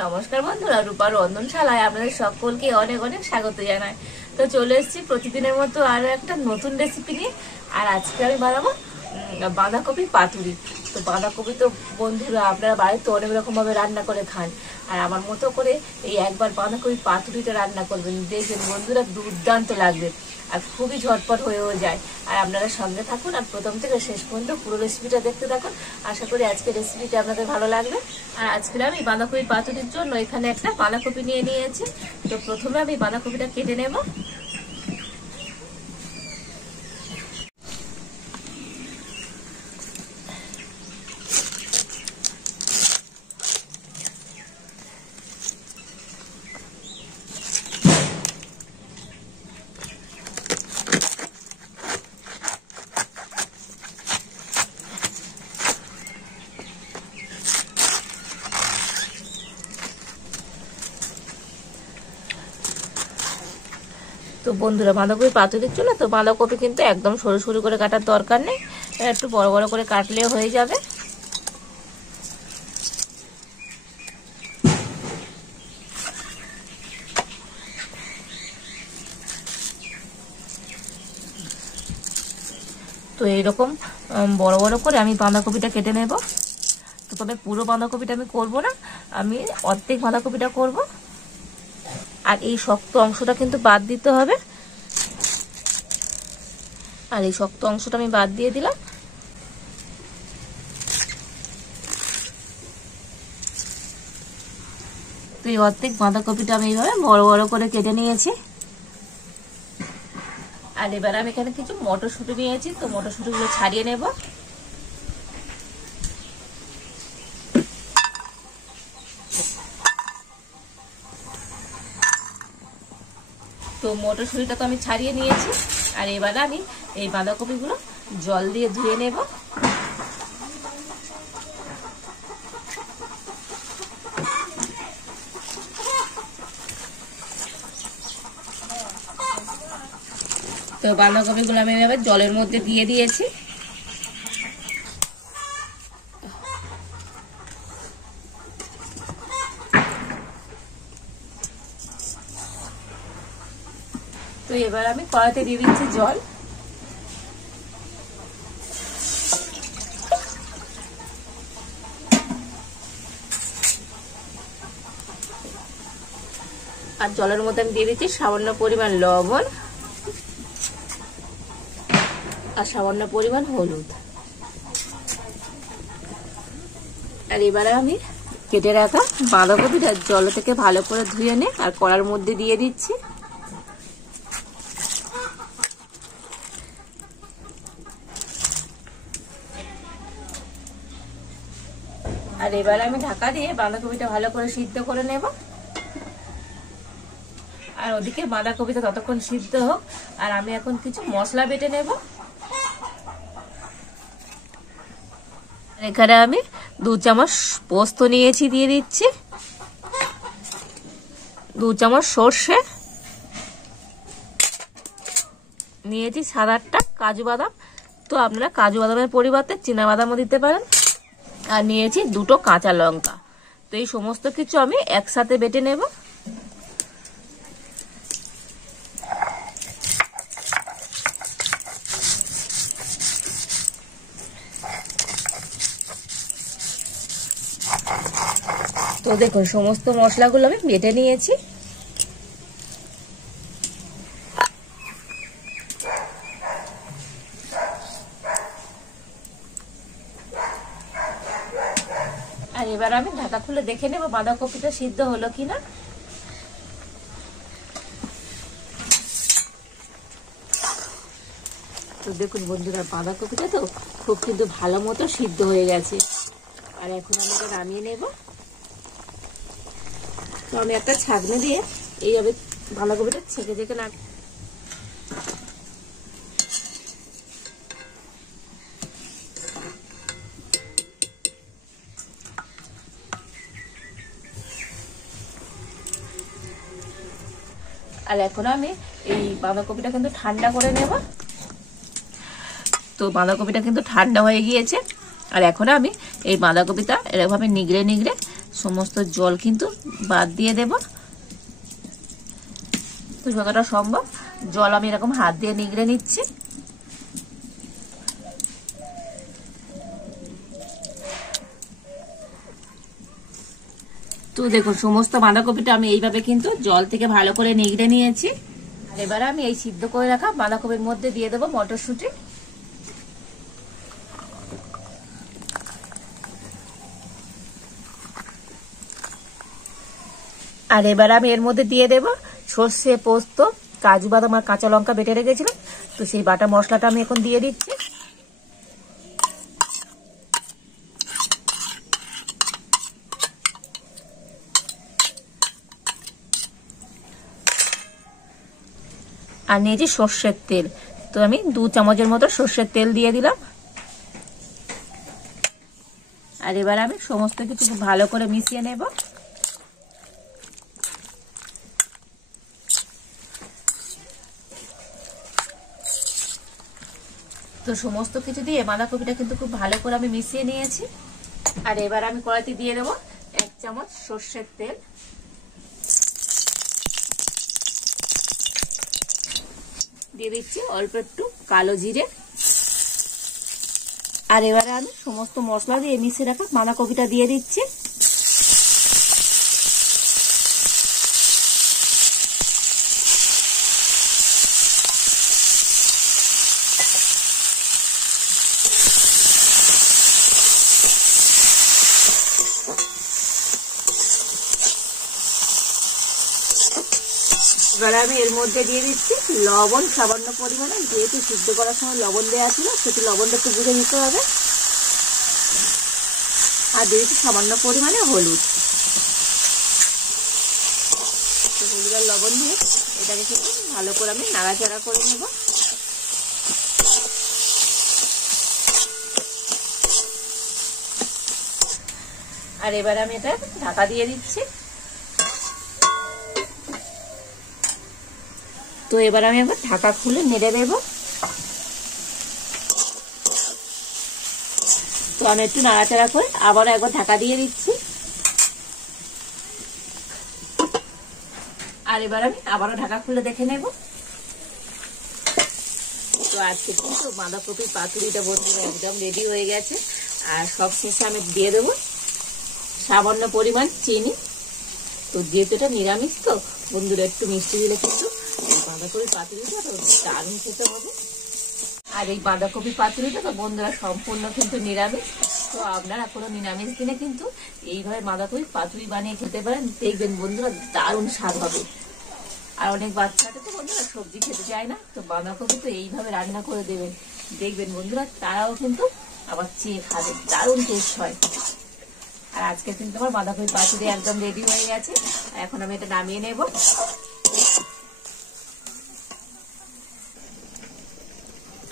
নমস্কার বন্ধুরা, রূপা রন্ধনশালায় আপনাদের সকলকে অনেক অনেক স্বাগত জানাই। তো চলে এসেছি প্রতিদিনের মতো আরো একটা নতুন রেসিপি নিয়ে। আর আজকে আমি বানাবো বাঁধাকপি পাতুরি। তো বাঁধাকপি তো বন্ধুরা আপনারা বাড়িতে অনেক রকম ভাবে রান্না করে খান, আর আমার মতো করে এই একবার বাঁধাকপি পাতুরিটা রান্না করবেন, দেখবেন বন্ধুরা দুর্দান্ত লাগবে আর খুবই ঝটপট হয়েও যায়। আর আপনারা সঙ্গে থাকুন আর প্রথম থেকে শেষ পর্যন্ত পুরো রেসিপিটা দেখতে থাকুন। আশা করি আজকের রেসিপিটা আপনাদের ভালো লাগবে। আর আজকে আমি বাঁধাকপি পাতুরির জন্য এখানে একটা বাঁধাকপি নিয়ে নিয়েছি। তো প্রথমে আমি বাঁধাকপিটা কেটে নেব। তো বন্ধুরা বাঁধাকপি পাতুরির জন্য তো বাঁধাকপি কিন্তু একদম সরু সরু করে কাটার দরকার নেই, একটু বড় বড় করে কাটলে হয়ে যাবে। তো এইরকম বড় বড় করে আমি বাঁধাকপিটা কেটে নেব। তো তবে পুরো বাঁধাকপিটা আমি করব না, আমি অর্ধেক বাঁধাকপিটা করব। আর এই শক্ত অংশটা কিন্তু বাদ দিতে হবে। আর এই শক্ত অংশটা আমি বাদ দিয়ে দিলাম। তো এই অর্ধেক বাঁধাকপিটা আমি এইভাবে বড় বড় করে কেটে নিয়েছি। আর এবার আমি এখানে কিছু মটরশুঁটি নিয়েছি, তো মটরশুঁটিগুলো ছাড়িয়ে নেব। তো মটরশুঁটিটা তো আমি ছাড়িয়ে নিয়েছি। আর এবার আমি এই বাঁধাকপিগুলো জল দিয়ে ধুয়ে নেব। তো বাঁধাকপিগুলো আমি এবার জলের মধ্যে দিয়ে দিয়েছি। তো এবার আমি কড়াইতে দিয়ে দিচ্ছি জল। আর জলের মধ্যে আমি দিয়ে দিচ্ছি সামান্য পরিমাণ লবণ আর সামান্য পরিমাণ হলুদ। আর এবারে আমি কেটে রাখা বাঁধাকপিটা জল থেকে ভালো করে ধুয়ে নে আর কড়ার মধ্যে দিয়ে দিচ্ছি। আর এবারে আমি ঢাকা দিয়ে বাঁধাকপিটা ভালো করে সিদ্ধ করে নেব। আর ওদিকে বাঁধাকপিটা ততক্ষণ সিদ্ধ হোক। আর আমি এখন কিছু মশলা বেটে নেব। এখানে আমি 2 চামচ পোস্ত নিয়েছি, দিয়ে দিচ্ছি 2 চামচ সর্ষে নিয়েছি, 7-8টা কাজু বাদাম। তো আপনারা কাজু বাদামের পরিবর্তে চীনা বাদামও দিতে পারেন। আর নিয়েছি 2টো কাঁচা লঙ্কা। তো এই সমস্ত কিছু আমি একসাথে বেটে নেব। তো দেখুন সমস্ত মশলাগুলো আমি বেটে নিয়েছি। আর এবার আমি ঢাকা খুলে দেখে নেব বাঁধাকপিটা সিদ্ধ হলো কিনা। তো দেখুন বন্ধুরা বাঁধাকপিটা তো খুব কিন্তু ভালো মতো সিদ্ধ হয়ে গেছে। আর এখন আমি এটা নামিয়ে নেব। তো আমি একটা ছাঁকনি দিয়ে এইভাবে বাঁধাকপিটা ছেঁকে ছেঁকে না। আর এখন আমি এই বাঁধাকপিটা কিন্তু ঠান্ডা করে নেব। তো বাঁধাকপিটা কিন্তু ঠান্ডা হয়ে গিয়েছে। আর এখন আমি এই বাঁধাকপিটা এরকমভাবে নিগড়ে নিগড়ে সমস্ত জল কিন্তু বাদ দিয়ে দেব। তো যতটা সম্ভব জল আমি এরকম হাত দিয়ে নিগড়ে নিচ্ছি। তো দেখুন সমস্ত বাঁধাকপিটা আমি এইভাবে কিন্তু জল থেকে ভালো করে নিগড়ে নিয়েছি। এবারে আমি এই সিদ্ধ করে রাখা বাঁধাকপির মধ্যে দিয়ে দেবো মটরশুঁটি। আর এবার আমি এর মধ্যে দিয়ে দেব সর্ষে, পোস্ত, কাজু বাদাম আর কাঁচা লঙ্কা বেটে রেখেছিলাম। তো সেই বাটা মশলাটা আমি এখন দিয়ে দিচ্ছি। আর নিয়েছি সর্ষের তেল, তো আমি 2 চামচের মতো সর্ষের তেল দিয়ে দিলাম। আর এবার আমি সমস্ত কিছু ভালো করে মিশিয়ে নেব। তো সমস্ত কিছু দিয়ে বাঁধাকপিটা কিন্তু খুব ভালো করে আমি মিশিয়ে নিয়েছি। আর এবার আমি কড়াইতে দিয়ে দেবো 1 চামচ সর্ষের তেল। দিয়ে দিচ্ছি অল্প একটু কালো জিরে। আর এবারে আমি সমস্ত মশলা দিয়ে মিশিয়ে রাখা বাঁধাকপিটা দিয়ে দিচ্ছি। এবার আমি এর মধ্যে দিয়ে দিচ্ছি লবণ সামান্য পরিমাণে, যেহেতু সিদ্ধ করার সময় লবণ দেওয়া ছিল সেটি লবণটা একটু বুঝে দিতে হবে। আর দিয়ে দিচ্ছি সামান্য পরিমাণে হলুদ। হলুদ আর লবণ দিয়ে এটাকে কিন্তু ভালো করে আমি নাড়াচাড়া করে নেব। আর এবার আমি এটা ঢাকা দিয়ে দিচ্ছি। তো এবার আমি আবার ঢাকা খুলে নেড়ে দেব। তো আমি একটু নাড়াচাড়া করে আবারও একবার ঢাকা দিয়ে দিচ্ছি। আর এবার আমি আবারও ঢাকা খুলে দেখে নেব। তো আজকে কিন্তু বাঁধাকপির পাতুরিটা বন্ধুরা একদম রেডি হয়ে গেছে। আর সব শেষে আমি দিয়ে দেবো সামান্য পরিমাণ চিনি। তো যেহেতু এটা নিরামিষ তো বন্ধুরা একটু মিষ্টি দিলে কিন্তু বাঁধাকপি পাতুরিটা তো দারুণ খেতে হবে। আর এই বাঁধাকপি পাতুরিটা তো বন্ধুরা সম্পূর্ণ কিন্তু নিরামিষ। তো আপনারা কোনো নিরামিষ দিনে কিন্তু এইভাবে বাঁধাকপি পাতুরি বানিয়ে খেতে পারেন, দেখবেন বন্ধুরা দারুণ স্বাদ হবে। আর অনেক বাচ্চারা তো বন্ধুরা সবজি খেতে চায় না, তো বাঁধাকপি তো এইভাবে রান্না করে দেবেন, দেখবেন বন্ধুরা তারাও কিন্তু আবার চেয়ে খাবে, দারুণ টেস্ট হয়। আর আজকে কিন্তু আমার বাঁধাকপি পাতুরি একদম রেডি হয়ে গেছে। এখন আমি এটা নামিয়ে নেব।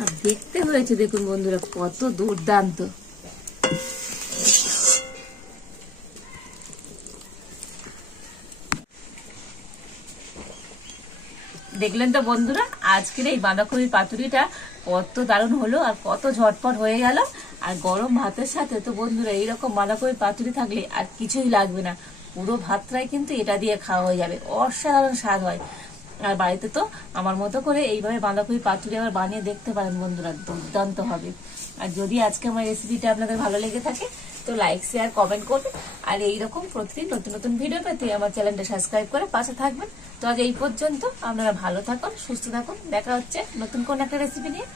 আর দেখতে হয়েছে দেখুন বন্ধুরা কত দুর্দান্ত। দেখলেন তো বন্ধুরা আজকের এই বাঁধাকপি পাতুরিটা কত দারুণ হলো আর কত ঝটপট হয়ে গেল। আর গরম ভাতের সাথে তো বন্ধুরা এইরকম বাঁধাকপি পাতুরি থাকলে আর কিছুই লাগবে না, পুরো ভাতটাই কিন্তু এটা দিয়ে খাওয়া হয়ে যাবে, অসাধারণ স্বাদ হয়। আর বাড়িতে তো আমার মতো করে এইভাবে বাঁধাকপি পাতুরি আবার বানিয়ে দেখতে পারেন বন্ধুরা, দুর্দান্ত হবে। আর যদি আজকে আমার রেসিপিটা আপনাদের ভালো লেগে থাকে তো লাইক, শেয়ার, কমেন্ট করবেন। আর এইরকম প্রতিদিন নতুন নতুন ভিডিও পেতে আমার চ্যানেলটা সাবস্ক্রাইব করে পাশে থাকবেন। তো আজ এই পর্যন্ত, আপনারা ভালো থাকুন, সুস্থ থাকুন, দেখা হচ্ছে নতুন কোন একটা রেসিপি নিয়ে।